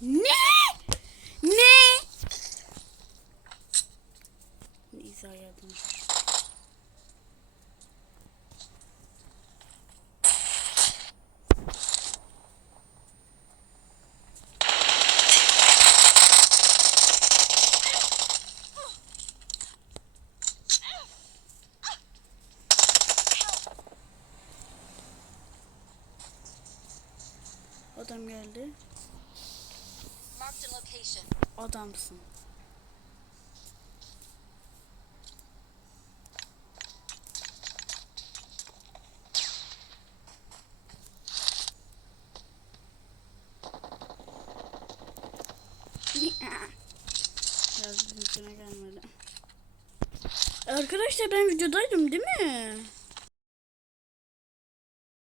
Ne? Ne? Neyse ayarladım. Adam geldi. Adamsın. Biraz bizimkine gelmedi. Arkadaşlar ben videodaydım değil mi?